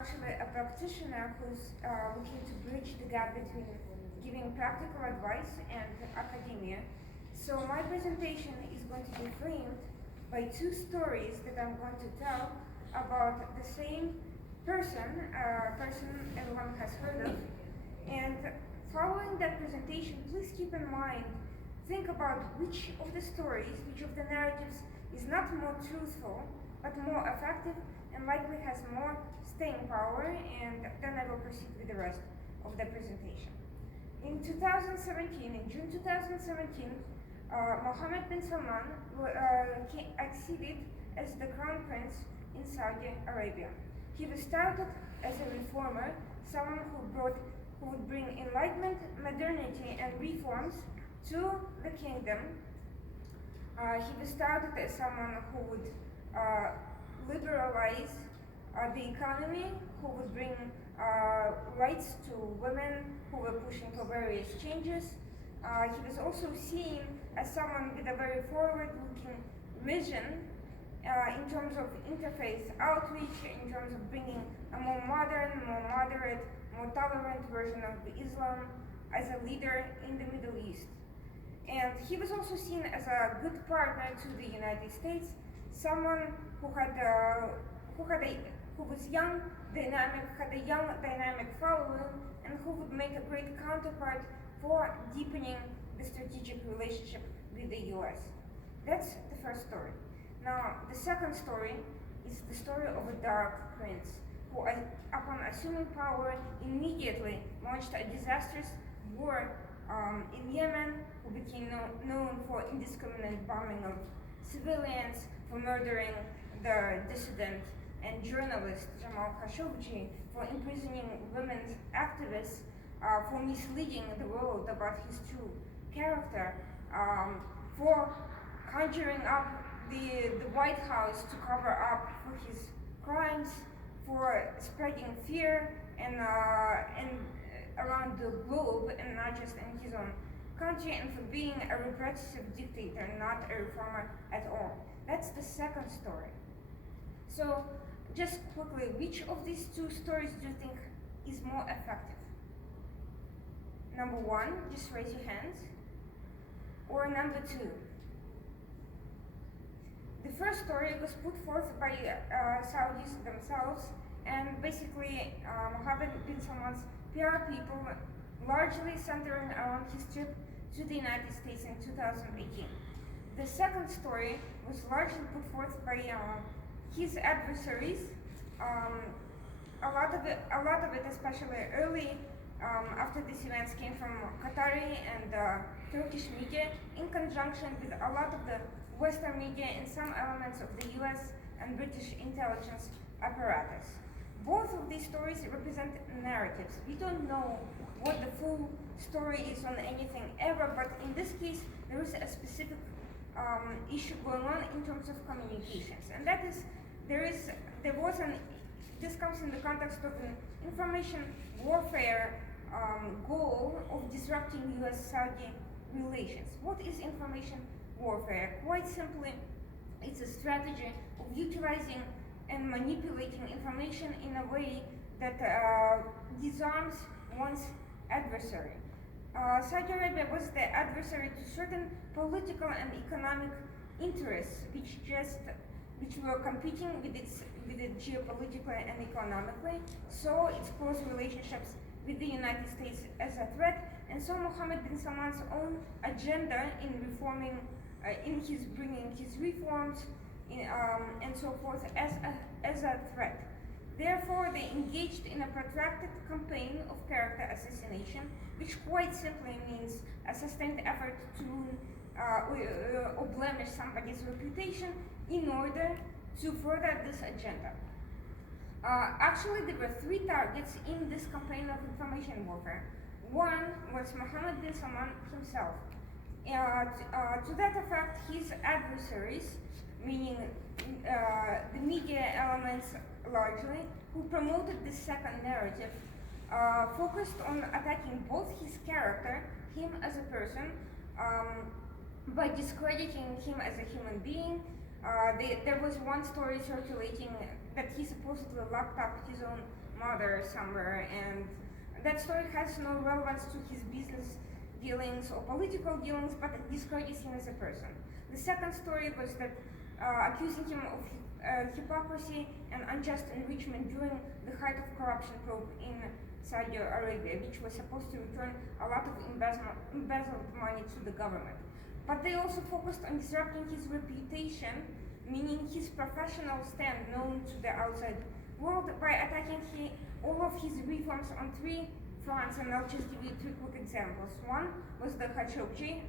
Actually a practitioner who's looking to bridge the gap between giving practical advice and academia. So my presentation is going to be framed by two stories that I'm going to tell about the same person everyone has heard of. And following that presentation, please keep in mind, think about which of the stories, which of the narratives is not more truthful, but more effective and likely has more staying power, and then I will proceed with the rest of the presentation. In 2017, in June 2017, Mohammed bin Salman acceded as the crown prince in Saudi Arabia. He was touted as a reformer, someone who would bring enlightenment, modernity, and reforms to the kingdom. He was touted as someone who would liberalize the economy, who would bring rights to women who were pushing for various changes. He was also seen as someone with a very forward-looking vision in terms of interfaith outreach, in terms of bringing a more modern, more moderate, more tolerant version of Islam as a leader in the Middle East. And he was also seen as a good partner to the United States, someone who was young, dynamic, had a young, dynamic following, and who would make a great counterpart for deepening the strategic relationship with the US. That's the first story. Now, the second story is the story of a dark prince who, upon assuming power, immediately launched a disastrous war in Yemen, who became known for indiscriminate bombing of civilians, for murdering the dissident and journalist Jamal Khashoggi, for imprisoning women's activists, for misleading the world about his true character, for conjuring up the White House to cover up for his crimes, for spreading fear and around the globe and not just in his own country, and for being a repressive dictator, not a reformer at all. That's the second story. So, just quickly, which of these two stories do you think is more effective? Number one, just raise your hands. Or number two? The first story was put forth by Saudis themselves, and basically Mohammed bin Salman's PR people, largely centering around his trip to the United States in 2018. The second story was largely put forth by his adversaries. A lot of it, especially early after these events, came from Qatari and Turkish media, in conjunction with a lot of the Western media and some elements of the US and British intelligence apparatus. Both of these stories represent narratives. We don't know what the full story is on anything ever, but in this case, there is a specific issue going on in terms of communications, and that is this comes in the context of an information warfare goal of disrupting US-Saudi relations. What is information warfare? Quite simply, it's a strategy of utilizing and manipulating information in a way that disarms one's adversary. Saudi Arabia was the adversary to certain political and economic interests, which were competing with it geopolitically and economically, saw its close relationships with the United States as a threat, and saw Mohammed bin Salman's own agenda in reforming, bringing his reforms, and so forth as a threat. Therefore, they engaged in a protracted campaign of character assassination, which quite simply means a sustained effort to ruin or blemish somebody's reputation in order to further this agenda. Actually, there were three targets in this campaign of information warfare. One was Mohammed bin Salman himself. To that effect, his adversaries, meaning the media elements largely, who promoted this second narrative, focused on attacking both his character, him as a person, by discrediting him as a human being. There was one story circulating that he supposedly locked up his own mother somewhere, and that story has no relevance to his business dealings or political dealings, but it discredits him as a person. The second story was that accusing him of hypocrisy and unjust enrichment during the height of corruption probe in Saudi Arabia, which was supposed to return a lot of embezzled money to the government. But they also focused on disrupting his reputation, meaning his professional stand known to the outside world, by attacking all of his reforms on three fronts, and I'll just give you three quick examples. One was the Khashoggi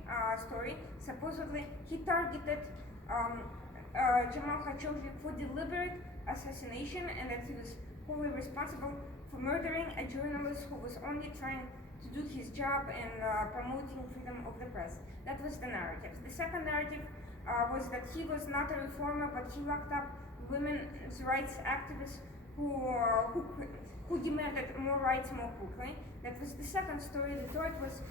story. Supposedly, he targeted Jamal Khashoggi for deliberate assassination, and that he was wholly responsible for murdering a journalist who was only trying to do his job and promoting freedom of the press. That was the narrative. The second narrative was that he was not a reformer, but he locked up women's rights activists who demanded more rights more quickly. That was the second story. The third was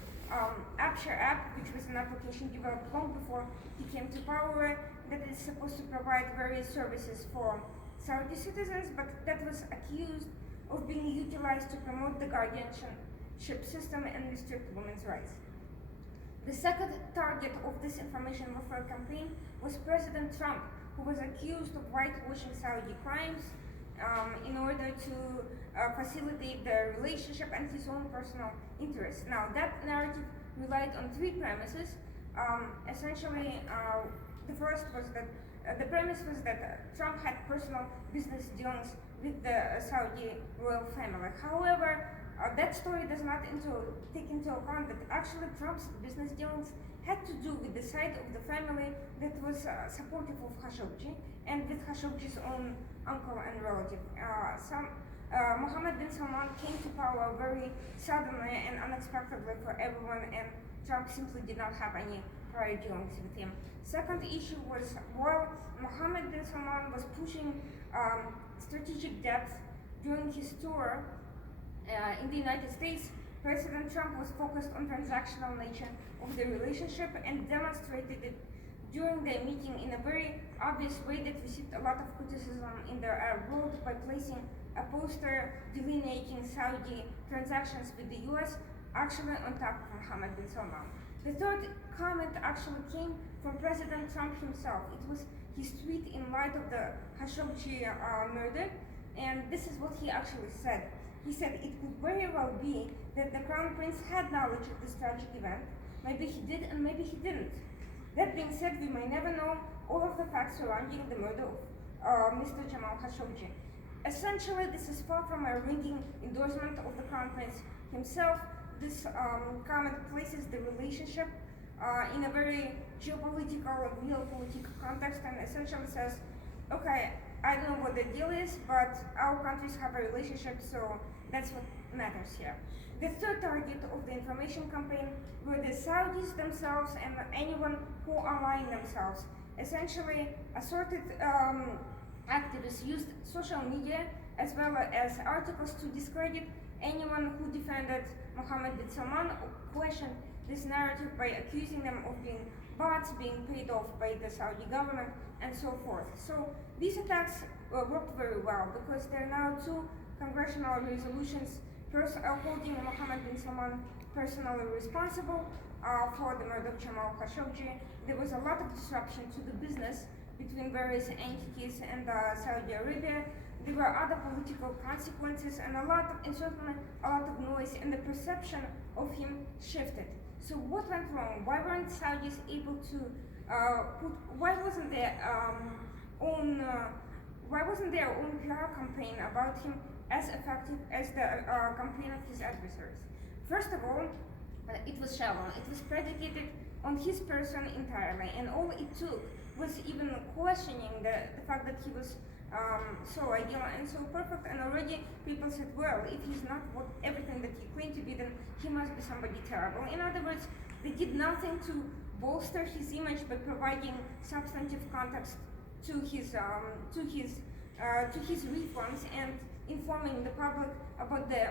Abshare app, which was an application developed long before he came to power, that is supposed to provide various services for Saudi citizens, but that was accused of being utilized to promote the guardianship system and restrict women's rights. The second target of this information warfare campaign was President Trump, who was accused of whitewashing Saudi crimes in order to facilitate the relationship and his own personal interests. Now, that narrative relied on three premises. Essentially, the first was that the premise was that Trump had personal business dealings with the Saudi royal family. However, that story does not take into account that actually Trump's business dealings had to do with the side of the family that was supportive of Khashoggi and with Khashoggi's own uncle and relative. Mohammed bin Salman came to power very suddenly and unexpectedly for everyone, and Trump simply did not have any prior dealings with him. Second issue was, while Mohammed bin Salman was pushing strategic depth during his tour in the United States, President Trump was focused on transactional nature of the relationship and demonstrated it during the meeting in a very obvious way that received a lot of criticism in the Arab world by placing a poster delineating Saudi transactions with the US actually on top of Mohammed bin Salman. The third comment actually came from President Trump himself. It was his tweet in light of the Khashoggi murder, and this is what he actually said. He said it could very well be that the Crown Prince had knowledge of this tragic event. Maybe he did and maybe he didn't. That being said, we may never know all of the facts surrounding the murder of Mr. Jamal Khashoggi. Essentially, this is far from a ringing endorsement of the Crown Prince himself. This comment places the relationship in a very geopolitical and geopolitical context and essentially says, okay, I don't know what the deal is, but our countries have a relationship, so that's what matters here. The third target of the information campaign were the Saudis themselves and anyone who aligned themselves. Essentially, assorted activists used social media as well as articles to discredit anyone who defended Mohammed bin Salman or questioned this narrative by accusing them of being bots, being paid off by the Saudi government, and so forth. So these attacks worked very well because there are now two congressional resolutions holding Mohammed bin Salman personally responsible for the murder of Jamal Khashoggi. There was a lot of disruption to the business between various entities and Saudi Arabia. There were other political consequences and certainly a lot of noise, and the perception of him shifted. So what went wrong? Why weren't Saudis able to why wasn't their own PR campaign about him as effective as the campaign of his adversaries? First of all, it was shallow. It was predicated on his person entirely, and all it took was even questioning the fact that he was so ideal and so perfect, and already people said, well, if he's not everything that he claimed to be, then he must be somebody terrible. In other words, they did nothing to bolster his image by providing substantive context to his reforms and informing the public about the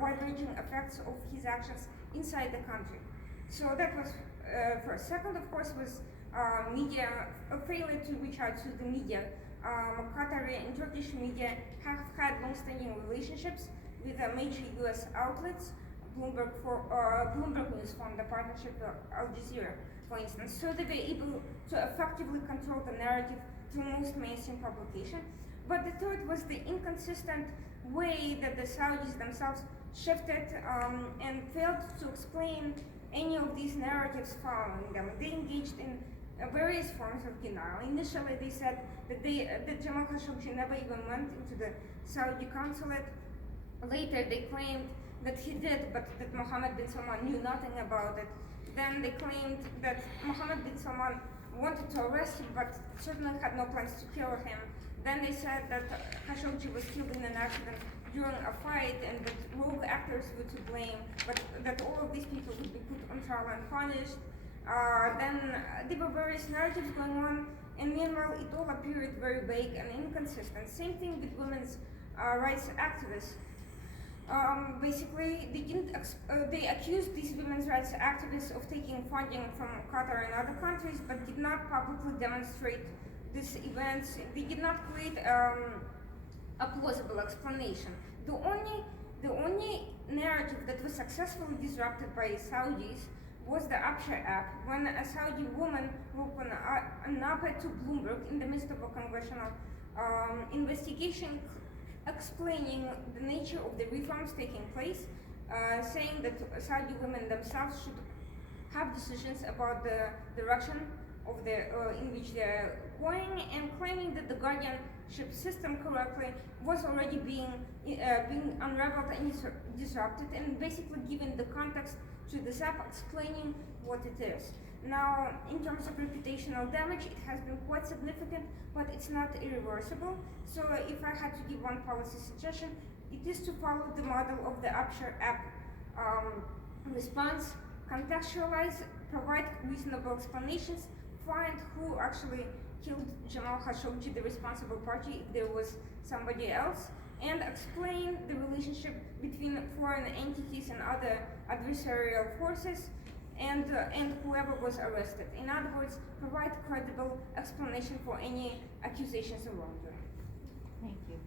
wide-ranging effects of his actions inside the country. So that was first. Second, of course, was media, a failure to reach out to the media Qatari and Turkish media have had long-standing relationships with major U.S. outlets. Bloomberg News formed a partnership with Al Jazeera, for instance, so they were able to effectively control the narrative through most mainstream publication. But the third was the inconsistent way that the Saudis themselves shifted and failed to explain any of these narratives following them. They engaged in various forms of denial. Initially, they said that Jamal Khashoggi never even went into the Saudi consulate. Later, they claimed that he did, but that Mohammed bin Salman knew nothing about it. Then they claimed that Mohammed bin Salman wanted to arrest him, but certainly had no plans to kill him. Then they said that Khashoggi was killed in an accident during a fight and that rogue actors were to blame, but that all of these people would be put on trial and punished. Then there were various narratives going on, and meanwhile it all appeared very vague and inconsistent. Same thing with women's rights activists. Basically, they accused these women's rights activists of taking funding from Qatar and other countries, but did not publicly demonstrate these events. They did not create a plausible explanation. The only narrative that was successfully disrupted by Saudis was the Abshar app, when a Saudi woman wrote an op-ed to Bloomberg in the midst of a congressional investigation explaining the nature of the reforms taking place, saying that Saudi women themselves should have decisions about the direction of in which they're going, and claiming that the guardianship system correctly was already being unraveled and disrupted, and basically giving the context to this app, explaining what it is. Now, in terms of reputational damage, it has been quite significant, but it's not irreversible. So if I had to give one policy suggestion, it is to follow the model of the Abshar app response, contextualize, provide reasonable explanations, find who actually killed Jamal Khashoggi, the responsible party, if there was somebody else, and explain the relationship between foreign entities and other adversarial forces, and whoever was arrested. In other words, provide credible explanation for any accusations of wrongdoing. Thank you.